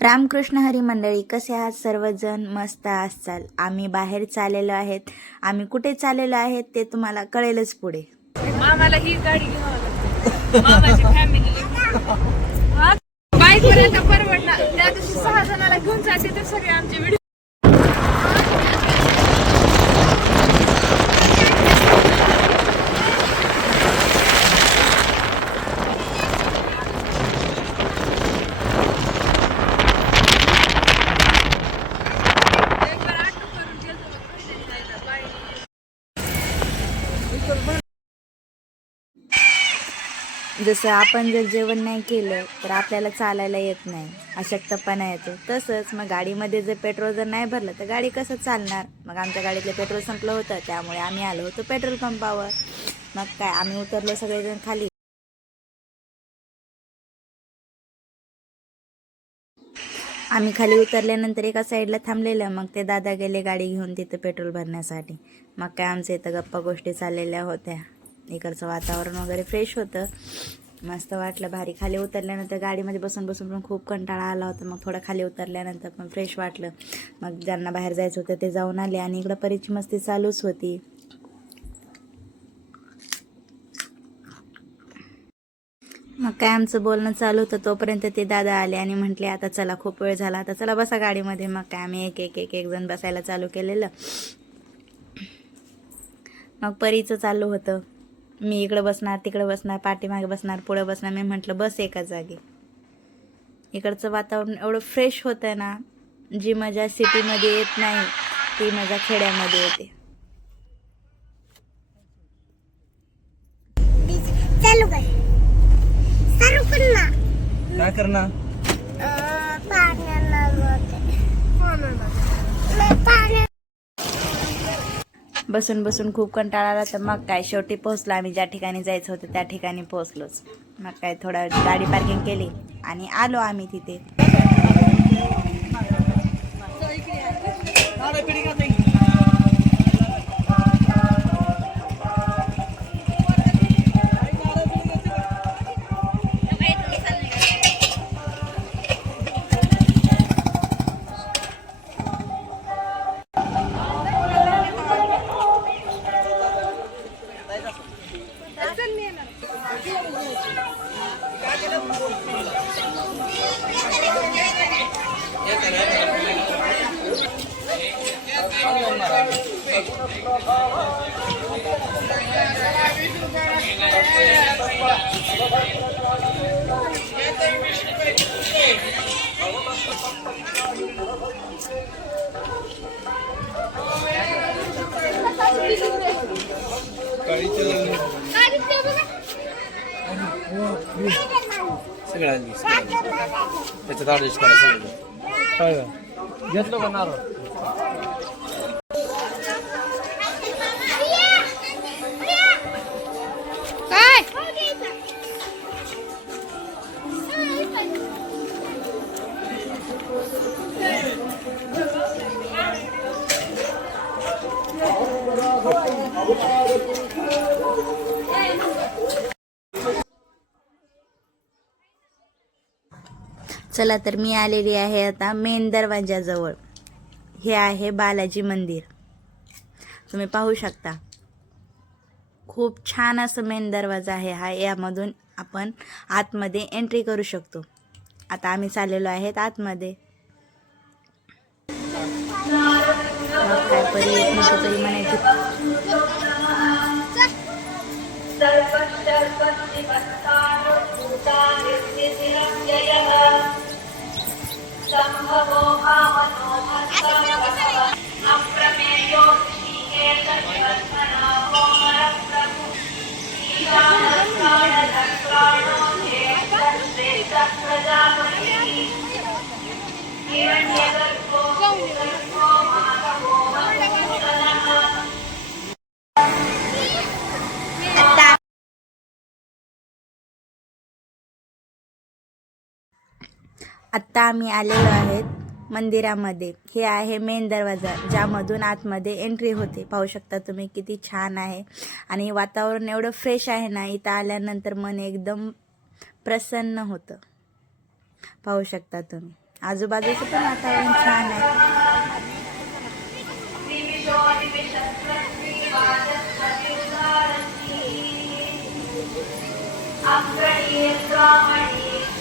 रामकृष्ण हरी मंडळी, कसे आहात सर्वजण? मस्त असाल. आम्ही बाहेर चाललेलो आहेत. आम्ही कुठे चाललेलो आहेत ते तुम्हाला कळेलच पुढे. मामाला ही गाडी घ्यावं लागते. मामाची फॅमिली बाईक पर्यंत परवडणार. त्या दिवशी 6 जणाला घेऊन जाते तर सगळे आमचे व्हिडिओ. जसं आपण जर जेवण नाही केलं तर आपल्याला चालायला येत नाही, अशक्तपणा येतो. तसंच मग गाडीमध्ये जर पेट्रोल जर नाही भरलं तर गाडी कसं चालणार? मग आमच्या गाडीतलं पेट्रोल संपलं होतं, त्यामुळे आम्ही आलो होतो पेट्रोल पंपावर. मग काय, आम्ही उतरलो सगळेजण खाली. आम्ही खाली उतरल्यानंतर एका साईडला थांबलेलं. मग ते दादा गेले गाडी घेऊन तिथं पेट्रोल भरण्यासाठी. मग काय आमच्या इथं गप्पा गोष्टी चाललेल्या होत्या. इकडचं वातावरण वगैरे फ्रेश होतं, मस्त वाटलं, भारी. खाली उतरल्यानंतर गाडीमध्ये बसून बसून पण खूप कंटाळा आला होता. मग थोडं खाली उतरल्यानंतर पण फ्रेश वाटलं. मग ज्यांना बाहेर जायचं होतं ते जाऊन आले आणि इकडं परीची मस्ती चालूच होती. मग काय आमचं बोलणं चालू होतं तोपर्यंत ते दादा आले आणि म्हटले आता चला, खूप वेळ झाला, आता चला बसा गाडीमध्ये. मग काय आम्ही एक एक एक एक जण बसायला चालू केलेलं. मग परीचं चालू होतं, मी इकडं बसणार, तिकडं बसणार, पाठीमागे बसणार, पुढं बसणार. मी म्हटलं बस एका जागी. इकडचं वातावरण एवढं फ्रेश होतं ना, जी मजा सिटीमध्ये येत नाही ती मजा खेड्यामध्ये येते. चालू कर. चालू कर ना. काय करणार? बसून बसून खूप कंटाळा आला. तर मग काय, शेवटी पोहोचलो आम्ही ज्या ठिकाणी जायचं होतं त्या ठिकाणी पोहोचलोच. मग काय, थोडा गाडी पार्किंग केली आणि आलो आम्ही तिथे. सगळ्यांनी त्याच्यात आदेश करा सगळं. काय घेतलो का नारळ? चला तर मी आलेली आहे आता मेन दरवाजाजवळ. हे आहे बालाजी मंदिर, तुम्ही पाहू शकता. खूप छान असं मेन दरवाजा आहे हा. यामधून आपण आतमध्ये एंट्री करू शकतो. आता आम्ही चाललेलो आहेत आतमध्ये. मग काय, परी एक मोठी परी म्हणायची, आत्ता आम्ही आलेलो आहेत मंदिरामध्ये. हे आहे मेन दरवाजा, ज्यामधून आतमध्ये एंट्री होते. पाहू शकता तुम्ही किती छान आहे. आणि वातावरण एवढं फ्रेश आहे ना, इथं आल्यानंतर मन एकदम प्रसन्न होतं. पाहू शकता तुम्ही. आजूबाजूचं पण वातावरण छान आहे.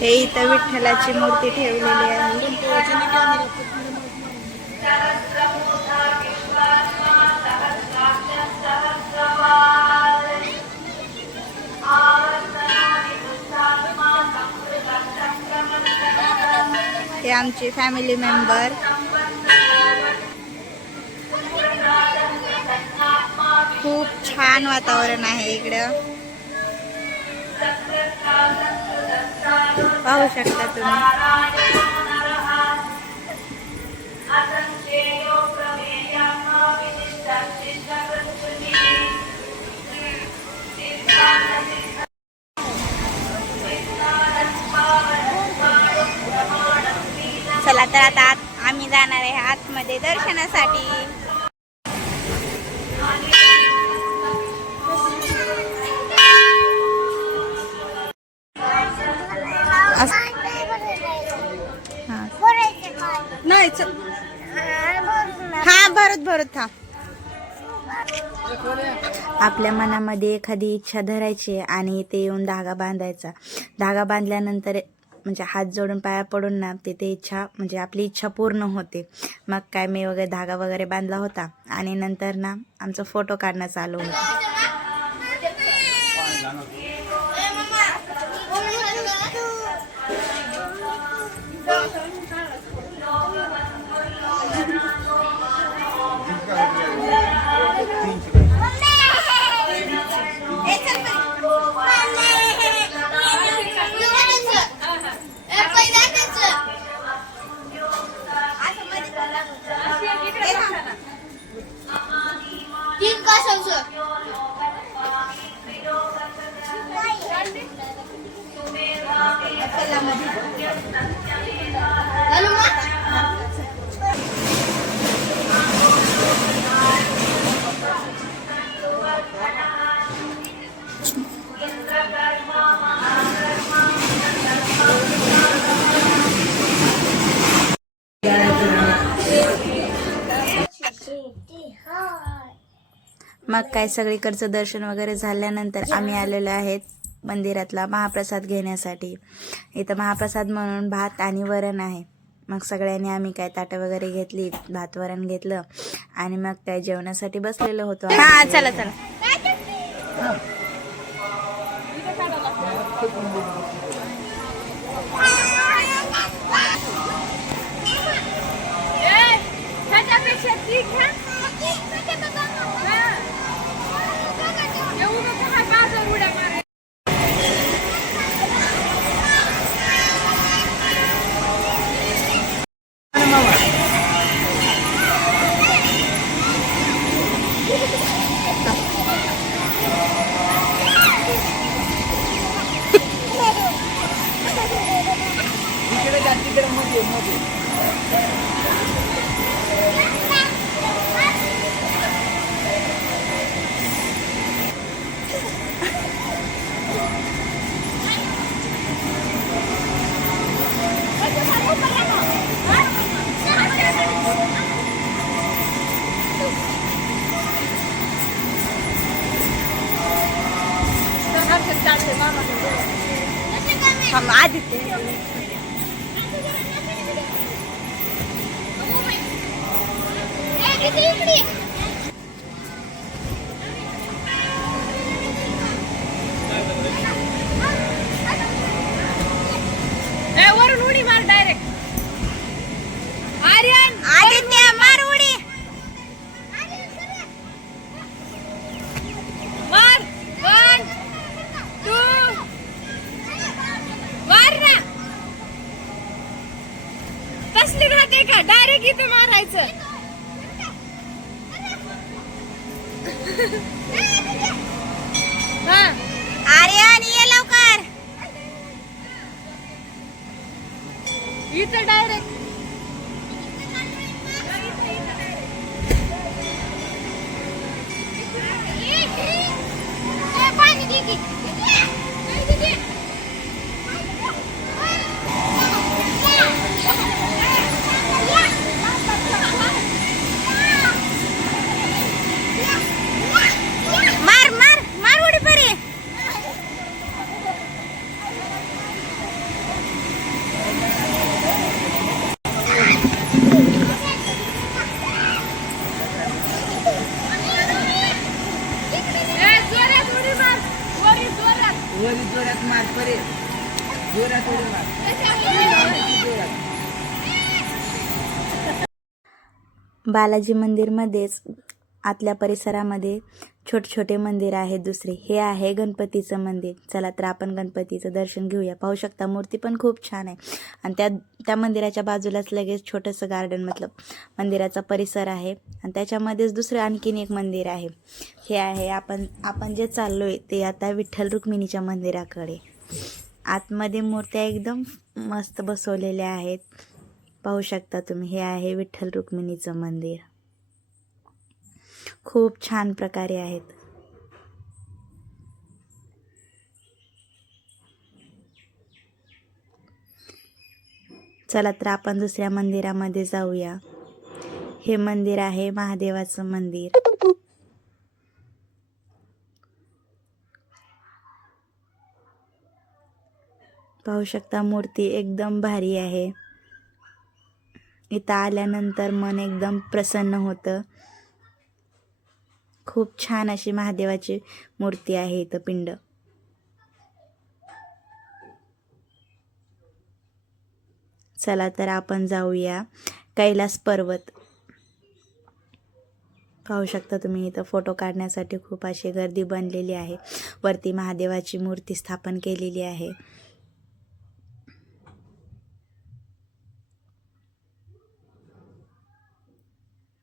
हे इथं विठ्ठलाची मूर्ती ठेवलेली आहे. हे आमचे फॅमिली मेंबर. खूप छान वातावरण आहे इकडं, पाहू शकता तुम्ही. चला तर आता आम्ही जाणार आहे आतमध्ये दर्शनासाठी. नाही हा भरत था. आपल्या मनामध्ये एखादी इच्छा धरायची आणि इथे येऊन धागा बांधायचा. धागा बांधल्यानंतर म्हणजे हात जोडून पाया पडून ना तिथे इच्छा म्हणजे आपली इच्छा पूर्ण होते. मग काय मी वगैरे धागा वगैरे बांधला होता आणि नंतर ना आमचा फोटो काढणं चालू होतं. मग काय सगळीकडचं दर्शन वगैरे झाल्यानंतर आम्ही आलेलो आहेत मंदिरातला महाप्रसाद घेण्यासाठी. इथं महाप्रसाद म्हणून भात आणि वरण आहे. मग सगळ्यांनी आम्ही काय ताटं वगैरे घेतली, भात वरण घेतलं आणि मग काय जेवणासाठी बसलेलो होतो. हा चला चला. हम आदित्य वरून उडी मार डायरेक्ट. आर्यन आदित्य मार उडी. मार. 1 2 मार ना. कसली राहते का डायरेक्ट इथे मारायचं. हा आर्यन ये लवकर. इथं डायरेक्ट. बालाजी मंदिरमध्येच आतल्या परिसरामध्ये छोटे मंदिर आहेत दुसरे. हे आहे गणपतीचं मंदिर. चला तर आपण गणपतीचं दर्शन घेऊया. पाहू शकता मूर्ती पण खूप छान आहे. आणि त्या मंदिराच्या बाजूलाच लगेच छोटंसं गार्डन मतलब मंदिराचा परिसर आहे. आणि त्याच्यामध्येच दुसरं आणखीन एक मंदिर आहे. हे आहे आपण जे चाललो आहे ते आता विठ्ठल रुक्मिणीच्या मंदिराकडे. आतमध्ये मूर्त्या एकदम मस्त बसवलेल्या आहेत. पाहू शकता तुम्ही. हे आहे विठ्ठल रुक्मिणीचं मंदिर. खूप छान प्रकारे आहेत. चला तर आपण दुसऱ्या मंदिरामध्ये जाऊया. हे मंदिर आहे महादेवाचं मंदिर. पाहू शकता मूर्ती एकदम भारी आहे. इथं आल्यानंतर मन एकदम प्रसन्न होतं. खूप छान अशी महादेवाची मूर्ती आहे इथं पिंड. चला तर आपण जाऊया कैलास पर्वत. पाहू शकता तुम्ही इथं फोटो काढण्यासाठी खूप अशी गर्दी बनलेली आहे. वरती महादेवाची मूर्ती स्थापन केलेली आहे.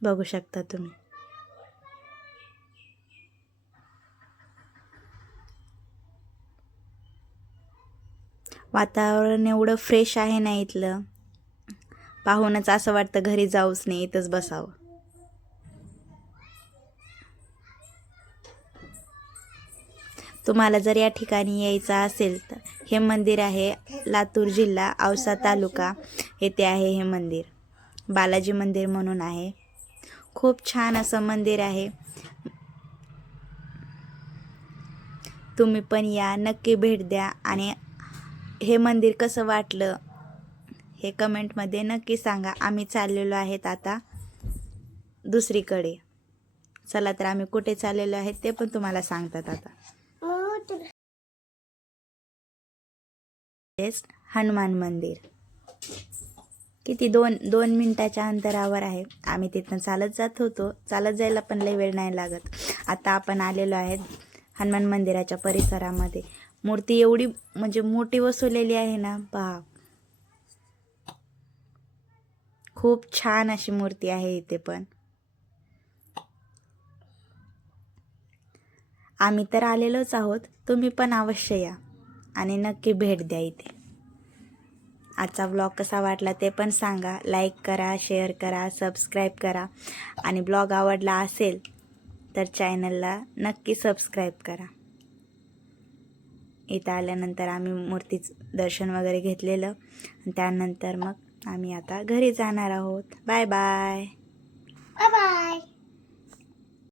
बघू शकता तुम्ही. वातावरण एवढं फ्रेश आहे ना इथलं, पाहूनच असं वाटतं घरी जाऊच नाही, इथंच बसावं. तुम्हाला जर या ठिकाणी यायचं असेल तर हे मंदिर आहे लातूर जिल्हा औसा तालुका येथे आहे हे मंदिर. बालाजी मंदिर म्हणून आहे. खूप छान असं मंदिर आहे. तुम्ही पण या, नक्की भेट द्या. आणि हे मंदिर कसं वाटलं हे कमेंटमध्ये नक्की सांगा. आम्ही चाललेलो आहेत आता दुसरीकडे. चला तर आम्ही कुठे चाललेलो आहेत ते पण तुम्हाला सांगतात आता. हनुमान मंदिर किती दोन मिनिटाच्या अंतरावर आहे. आम्ही तिथनं चालत जात होतो. चालत जायला पण लई वेळ नाही लागत. आता आपण आलेलो आहेत हनुमान मंदिराच्या परिसरामध्ये. मूर्ती एवढी म्हणजे मोठी बसवलेली आहे ना, पहा. खूप छान अशी मूर्ती आहे इथे पण. आम्ही तर आलेलोच आहोत. तुम्ही पण अवश्य या आणि नक्की भेट द्या इथे. आजचा व्लॉग कसा वाटला ते पण सांगा. लाईक करा, शेअर करा, सबस्क्राईब करा. आणि ब्लॉग आवडला असेल तर चॅनलला नक्की सबस्क्राईब करा. इथं आल्यानंतर आम्ही मूर्तीचं दर्शन वगैरे घेतलेलं. त्यानंतर मग आम्ही आता घरी जाणार आहोत. Bye bye. Bye bye.